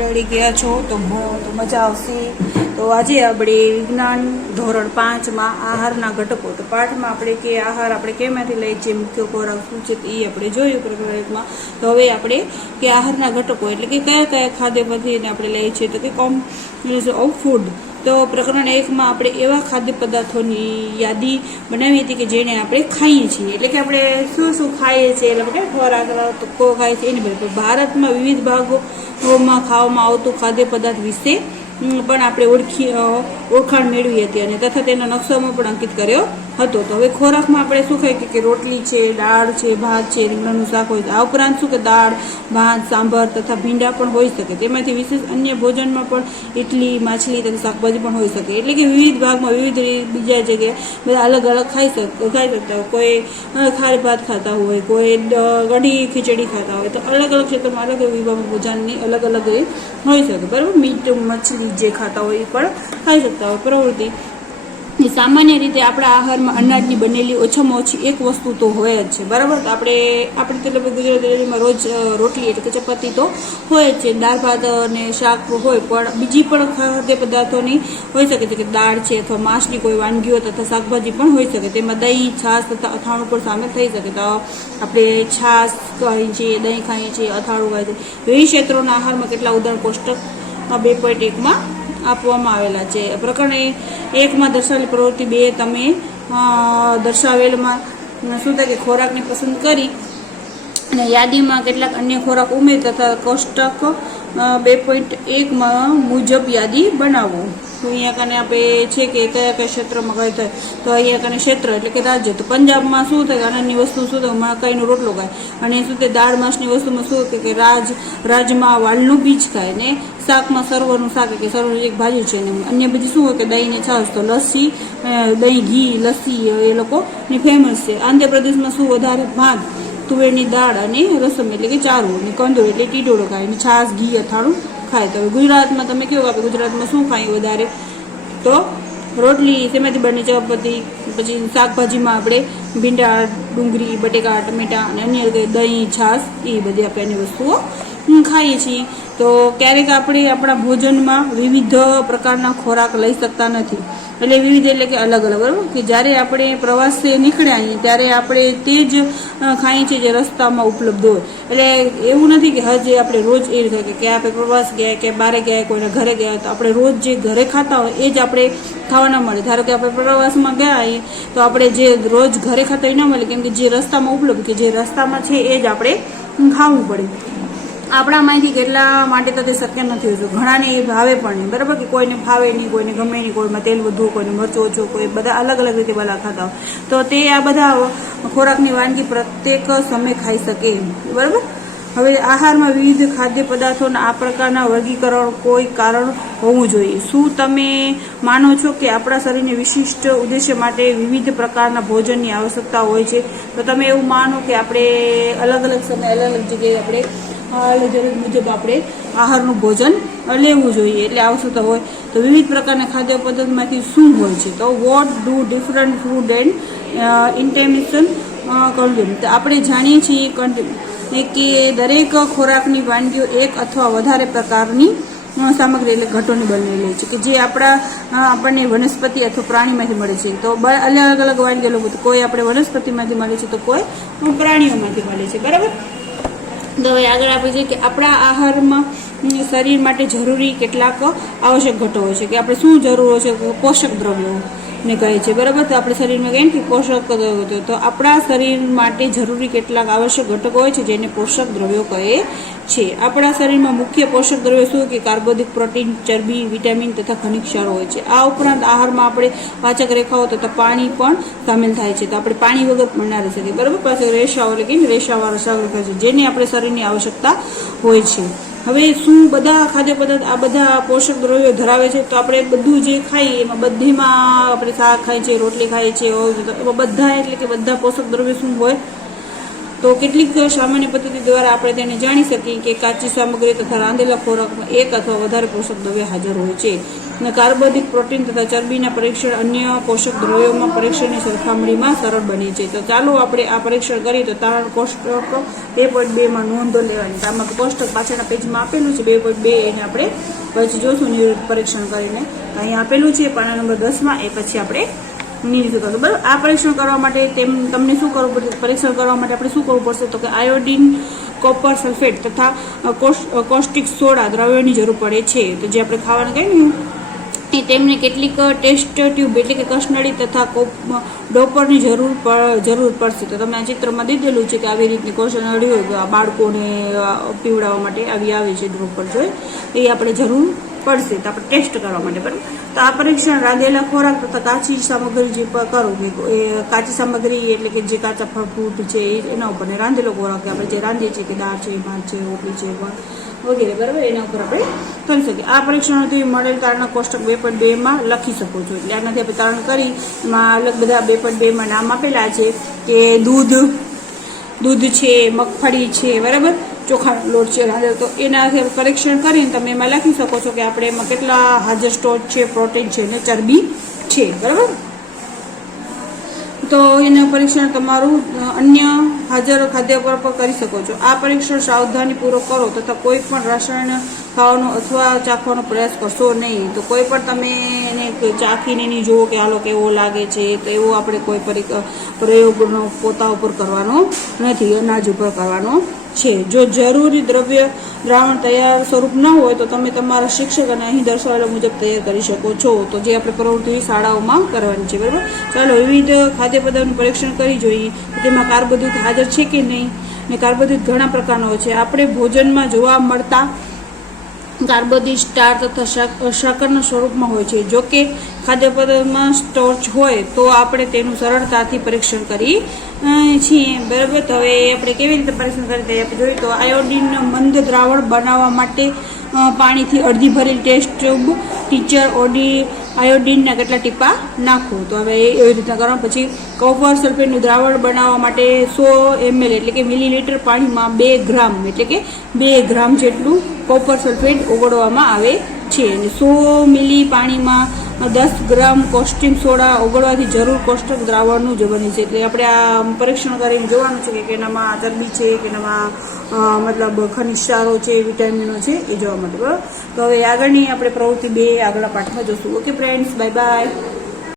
Ready ગયા છો તો મજા આવશે। તો આજે આપણે વિજ્ઞાન ધોરણ 5 માં આહારના ઘટકો તો પાઠમાં આપણે કે આહાર આપણે કેમાંથી લઈએ છીએ, મુખ્ય ખોરાક શું છે એ આપણે જોયું પ્રકરણ 1 માં। તો હવે આપણે કે આહારના ઘટકો એટલે કે કયા કયા ખાદ્ય પદાર્થોને આપણે લઈએ છીએ તો કે કોમ્બિનેશન ઓફ ફૂડ। તો પ્રકરણ 1 માં આપણે એવા ખાદ્ય પદાર્થોની યાદી બનાવી હતી કે જેને આપણે ખાઈએ છીએ, એટલે કે આપણે શું શું ખાઈએ છીએ, એટલે કે ખોરાક ખાઈએ છીએ એની બરાબર। ભારતમાં વિવિધ ભાગોમાં ખાવામાં આવતું ખાદ્ય પદાર્થ વિશે પણ આપણે ઓળખાણ મેળવી હતી અને તથા તેના નકશામાં પણ અંકિત કર્યો હતો। તો હવે ખોરાકમાં આપણે શું ખાઈએ કે રોટલી છે, દાળ છે, ભાત છે, રીંગણાનું શાક હોય છે। આ ઉપરાંત શું કે દાળ, ભાત, સાંભર તથા ભીંડા પણ હોઈ શકે। તેમાંથી વિશેષ અન્ય ભોજનમાં પણ ઇડલી, માછલી તથા શાકભાજી પણ હોઈ શકે। એટલે કે વિવિધ ભાગમાં વિવિધ બીજા જગ્યાએ બધા અલગ અલગ ખાઈ શકતા હોય। કોઈ ખારી ભાત ખાતા હોય, કોઈ કઢી ખીચડી ખાતા હોય, તો અલગ અલગ ક્ષેત્રમાં અલગ અલગ વિભાગમાં ભોજનની અલગ અલગ હોઈ શકે બરાબર। મીટ, મછલી જે ખાતા હોય એ પણ ખાઈ શકતા હોય। પ્રવૃત્તિ સામાન્ય રીતે આપણા આહારમાં અનાજની બનેલી ઓછામાં ઓછી એક વસ્તુ તો હોય જ છે બરાબર। તો આપણે તો ગુજરાતીમાં રોજ રોટલી એટલે કે ચપાતી તો હોય જ છે, દાળ ભાત અને શાક હોય, પણ બીજી પણ ખાદ્ય પદાર્થોની હોઈ શકે છે કે દાળ છે અથવા માંસની કોઈ વાનગીઓ તથા શાકભાજી પણ હોઈ શકે। તેમાં દહીં, છાશ તથા અથાણું પણ સામેલ થઈ શકે। તો આપણે છાશ ખાઈએ છીએ, દહીં ખાઈએ છીએ, અથાણું ખાઈએ છીએ। વિવિધ ક્ષેત્રોના આહારમાં કેટલા ઉદાહરણ કોષ્ટક 2.1 માં આપવામાં આવેલા છે। પ્રકરણ 1 માં દર્શાવેલી પ્રવૃત્તિ 2 તમે દર્શાવેલમાં શું થાય કે ખોરાકની પસંદ કરી અને યાદીમાં કેટલાક અન્ય ખોરાક ઉમેર તથા કોષ્ટક 2.1 માં મુજબ યાદી બનાવો। તો અહીંયા કને આપણે છે કે કયા કયા ક્ષેત્રમાં કઈ થાય, તો અહીંયા કને ક્ષેત્ર એટલે કે રાજ્ય। તો પંજાબમાં શું થાય અનાજની વસ્તુ શું થાય મકાઈનો રોટલો ખાય, અને શું થાય દાળ માંસની વસ્તુમાં શું કે રાજમાં વાલનું બીજ ખાય, ને શાકમાં સરવરનું શાક કે સરવરની એક ભાજી છે, ને અન્ય બધી શું હોય કે દહીંની છાશ, તો લસ્સી, દહીં, ઘી, લસ્સી એ લોકોની ફેમસ છે। આંધ્રપ્રદેશમાં શું વધારે ભાત, તુવેરની દાળ અને રસમ એટલે કે ચારું, અને કંદોળ એટલે ટીડોળો ખાય, અને છાશ, ઘી, અથાણું ખાય। તો ગુજરાતમાં તમે કેવું આપણે ગુજરાતમાં શું ખાઈએ વધારે તો રોટલી, તેમાંથી બને ચપાતી, પછી શાકભાજીમાં આપણે ભીંડા, ડુંગળી, બટેકા, ટમેટા અને અન્ય દહીં, છાશ એ બધી આપણે એની વસ્તુઓ ખાઈએ છીએ। તો ક્યારેક આપણે આપણા ભોજનમાં વિવિધ પ્રકારના ખોરાક લઈ શકતા નથી, એટલે વિવિધ એટલે કે અલગ અલગ બરાબર, કે જ્યારે આપણે પ્રવાસે નીકળ્યા ત્યારે આપણે તે જ ખાઈએ છીએ જે રસ્તામાં ઉપલબ્ધ હોય। એટલે એવું નથી કે હજે આપણે રોજ એ રીતે કે આપણે પ્રવાસ ગયા કે બહાર ગયા કોઈના ઘરે ગયા તો આપણે રોજ જે ઘરે ખાતા હોય એ જ આપણે ખાવા ના મળે। ધારો કે આપણે પ્રવાસમાં ગયા તો આપણે જે રોજ ઘરે ખાતા હોય ના મળે, કેમ કે જે રસ્તામાં ઉપલબ્ધ કે જે રસ્તામાં છે એ જ આપણે ખાવું પડે। આપણા માંથી કેટલા માટે તો તે શક્ય નથી હોતું, ઘણાને એ ભાવે પણ નહીં બરાબર, કે કોઈને ભાવે નહીં, કોઈને ગમે નહીં, કોઈમાં તેલ વધુ, કોઈને મરચું ઓછું, કોઈ બધા અલગ અલગ રીતે બધા ખાતા હોય। તો તે આ બધા ખોરાકની વાનગી પ્રત્યેક સમય ખાઈ શકે બરાબર। હવે આહારમાં વિવિધ ખાદ્ય પદાર્થોના આ પ્રકારના વર્ગીકરણ કોઈ કારણ હોવું જોઈએ। શું તમે માનો છો કે આપણા શરીરને વિશિષ્ટ ઉદ્દેશ્ય માટે વિવિધ પ્રકારના ભોજનની આવશ્યકતા હોય છે? તો તમે એવું માનો કે આપણે અલગ અલગ સમય અલગ અલગ જગ્યાએ આપણે જરૂર મુજબ આપણે આહારનું ભોજન લેવું જોઈએ એટલે આવશ્યકતા હોય। તો વિવિધ પ્રકારના ખાદ્ય પદાર્થમાંથી શું હોય છે? તો what do different food and intention consume. તો આપણે જાણીએ છીએ કે દરેક ખોરાકની વાનગીઓ એક અથવા વધારે પ્રકારની સામગ્રી એટલે ઘટોની બનેલી છે કે જે આપણને વનસ્પતિ અથવા પ્રાણીમાંથી મળે છે। તો અલગ અલગ વાનગીઓ લોકો કોઈ આપણે વનસ્પતિમાંથી મળે છે તો કોઈ પ્રાણીઓમાંથી મળે છે બરાબર। તો હવે આગળ આપણે જોઈએ કે આપણા આહારમાં શરીર માટે જરૂરી કેટલાક આવશ્યક ઘટકો હોય છે કે આપણે શું જરૂર હોય છે, પોષક દ્રવ્યો ને કહે છે બરાબર। તો આપણે શરીરમાં કહીએ કે પોષક દ્રવ્યો, તો આપણા શરીર માટે જરૂરી કેટલાક આવશ્યક ઘટકો હોય છે જેને પોષક દ્રવ્યો કહે છે। આપણા શરીરમાં મુખ્ય પોષક દ્રવ્યો શું કે કાર્બોદિત, પ્રોટીન, ચરબી, વિટામિન તથા ખનિજ ક્ષારો હોય છે। આ ઉપરાંત આહારમાં આપણે પાચક રેખાઓ તથા પાણી પણ સામેલ થાય છે। તો આપણે પાણી વગર પણ ના રહી શકીએ બરાબર। પાછળ રેશાઓ એટલે કે રેશાવાળા શાક રેખા છે જેની આપણે શરીરની આવશ્યકતા હોય છે। હવે શું બધા ખાદ્ય પદાર્થ આ બધા પોષક દ્રવ્યો ધરાવે છે? તો આપણે બધું જે ખાઈએ એમાં બધીમાં આપણે શાક ખાઈએ છીએ, રોટલી ખાઈએ છીએ, એમાં બધા એટલે કે બધા પોષક દ્રવ્યો શું હોય? તો કેટલીક સામાન્ય પદ્ધતિ દ્વારા આપણે તેને જાણી શકીએ કે કાચી સામગ્રી તથા રાંધેલા ખોરાકમાં એક અથવા વધારે પોષક દ્રવ્ય હાજર હોય છે। અને કાર્બોદિક પ્રોટીન તથા ચરબીના પરીક્ષણ અન્ય પોષક દ્રવ્યોમાં પરીક્ષણની સરખામણીમાં સરળ બની છે. તો ચાલો આપણે આ પરીક્ષણ કરીએ. તો તારણ કોષ્ટક 2.2 નોંધો લેવાની. તો આમાં કોષ્ટક પાછળના પેજમાં આપેલું છે 2.2, એને આપણે પછી જોશું નિયમિત પરીક્ષણ કરીને. અહીંયા આપેલું છે પાના નંબર 10 એ પછી આપણે નિરીક્ષણ કરશું. બરાબર. આ પરીક્ષણ કરવા માટે તમને શું કરવું પડશે? પરીક્ષણ કરવા માટે આપણે શું કરવું પડશે? તો કે આયોડિન, કોપર સલ્ફેટ તથા કોસ્ટિક સોડા દ્રવ્યોની જરૂર પડે છે. તો જે આપણે ખાવાનું કહીએ ને એ તેમને કેટલીક ટેસ્ટ ટ્યુબ એટલે કે કસનળી તથા ડોપરની જરૂર પડશે. તો તમે આ ચિત્રમાં દીધેલું છે કે આવી રીતની કસનળી હોય બાળકોને પીવડાવવા માટે આવી આવે છે ડ્રોપર જોઈ, એ આપણે જરૂર પડશે તો આપણે ટેસ્ટ કરવા માટે. બરાબર. તો આ પરીક્ષણ રાંધેલા ખોરાક તથા કાચી સામગ્રી જે કરો એ કાચી સામગ્રી એટલે કે જે કાચા ફળ ફ્રૂટ છે એના ઉપર, ને રાંધેલો ખોરાક કે આપણે જે રાંધીએ છીએ કે દાળ છે, ભાત છે, રોટલી છે વગેરે, બરાબર, એના ઉપર આપણે કરી શકીએ. આ પરીક્ષણથી મળેલ તારણના કોષ્ટક 2.2 લખી શકો છો. એટલે આનાથી આપણે તારણ કરી એમાં અલગ બધા 2.2 નામ આપેલા છે કે દૂધ છે, મગફળી છે, બરાબર, ચોખાનો લોટ છે રાંધેલો. તો એનાથી પરીક્ષણ કરીને તમે એમાં લખી શકો છો કે આપણે એમાં કેટલા હાજર સ્ટોચ છે, પ્રોટીન છે અને ચરબી છે. બરાબર. તો એનું પરીક્ષણ તમારું અન્ય હાજર ખાદ્ય પર કરી શકો છો. આ પરીક્ષણ સાવધાનીપૂર્વક કરો તથા કોઈ પણ રસાયણ ખાવાનો અથવા ચાખવાનો પ્રયાસ કરશો નહીં. તો કોઈ પણ તમે એને ચાખીને નહીં જુઓ કે હાલો કેવો લાગે છે, તો એવો આપણે કોઈ પ્રયોગનો પોતા ઉપર કરવાનો નથી, અનાજ ઉપર કરવાનો છે. જો જરૂરી દ્રાવણ તૈયાર સ્વરૂપ ન હોય તો તમે તમારા શિક્ષક અને અહીં દર્શાવેલા મુજબ તૈયાર કરી શકો છો. તો જે આપણે પ્રવૃત્તિ શાળાઓમાં કરવાની છે. બરાબર. ચાલો વિવિધ ખાદ્ય પદાર્થનું પરીક્ષણ કરી જોઈએ તેમાં કાર્બોદિત હાજર છે કે નહીં. ને કાર્બોદિત ઘણા પ્રકારનો હોય છે. આપણે ભોજનમાં જોવા મળતા કાર્બોદિત સ્ટાર તથા સાકરના સ્વરૂપમાં હોય છે. જો કે ખાદ્ય પદાર્થમાં સ્ટાર્ચ હોય તો આપણે તેનું સરળતાથી પરીક્ષણ કરી છીએ. બરાબર. તો હવે આપણે કેવી રીતે પરીક્ષણ કરી આપણે જોઈએ તો આયોડિન મંદ દ્રાવણ બનાવવા માટે પાણીથી અડધી ભરેલી ટેસ્ટ ટ્યુબ ટીચર આયોડિનના કેટલા ટીપા નાખો. તો હવે એવી રીતના કરવા. પછી કોપર સલ્ફેટનું દ્રાવણ બનાવવા માટે 100 ml એટલે કે મિલીલીટર પાણીમાં 2 ગ્રામ એટલે કે 2 ગ્રામ જેટલું કોપર સલ્ફેટ ઓગળવામાં આવે છે. અને 100 મિલી પાણીમાં 10 ગ્રામ કોસ્ટિક સોડા ઓગળવાથી જરૂર કોષ્ટક દ્રાવણનું જ બને છે. એટલે આપણે આ પરીક્ષણ કરીને જોવાનું છે કે એનામાં ચરબી છે કે એનામાં મતલબ ખનિજ ક્ષારો છે, વિટામિનો છે, એ જોવા માટે. બરાબર. તો હવે આગળની આપણે પ્રવૃત્તિ 2 આગળના પાઠમાં જોશું. Okay friends, bye bye.